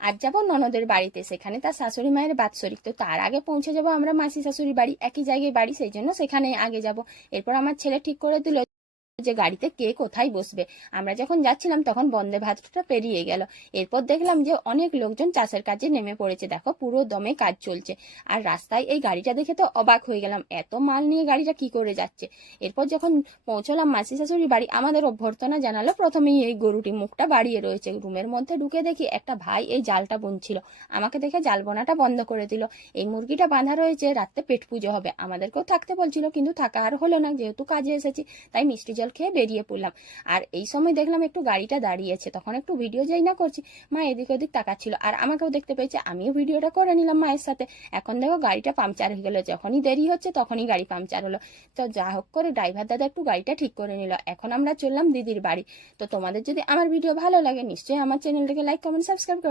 আজ যাব ননদের বাড়িতে। সেখানে তার শাশুড়ি মায়ের বাৎসরিক। তো তার আগে পৌঁছে যাব আমরা মাসি শাশুড়ি বাড়ি, একই জায়গায় বাড়ি, সেই জন্য সেখানে আগে যাব। এরপর আমার ছেলে ঠিক করে দিল যে গাড়িতে কে কোথায় বসবে। আমরা যখন যাচ্ছিলাম তখন বন্দে ভারতটা পেরিয়ে গেল। এরপর দেখলাম যে অনেক লোকজন চাষের কাজে নেমে পড়েছে। দেখো, পুরো দমে কাজ চলছে। আর রাস্তায় এই গাড়িটা দেখে তো অবাক হয়ে গেলাম, এত মাল নিয়ে গাড়িটা কি করে যাচ্ছে? এরপর যখন পৌঁছলাম মাসি শাশুড়ি বাড়ি, আমাদের অভ্যর্থনা জানালো প্রথমেই এই গরুটি মুখটা বাড়িয়ে রয়েছে। রুমের মধ্যে ঢুকে দেখি একটা ভাই এই জালটা বুনছিল। আমাকে দেখে জাল বোনাটা বন্ধ করে দিল। এই মুরগিটা বাঁধা রয়েছে রাত্রে পেট পুজো হবে। আমাদেরকেও থাকতে বলছিল, কিন্তু থাকা আর হলো না। যেহেতু কাজে এসেছি, তাই মিষ্টি জল খেয়ে বেরিয়ে পড়লাম। আর এই সময় দেখলাম একটু গাড়িটা দাঁড়িয়েছে তখন একটু ভিডিও যাই না করছি, মা এদিক ওদিক তাকাচ্ছিল। আর আমাকেও দেখতে পেয়েছে, আমিও ভিডিওটা করে নিলাম মায়ের সাথে। এখন দেখো গাড়িটা পাংচার হয়ে গেলো, যখনই দেরি হচ্ছে তখনই গাড়ি পাংচার হলো। তো যা হোক করে ড্রাইভার দাদা একটু গাড়িটা ঠিক করে নিল। এখন আমরা চললাম দিদির বাড়ি। তো তোমাদের যদি আমার ভিডিও ভালো লাগে, নিশ্চয়ই আমার চ্যানেলটাকে লাইক কমেন্ট সাবস্ক্রাইব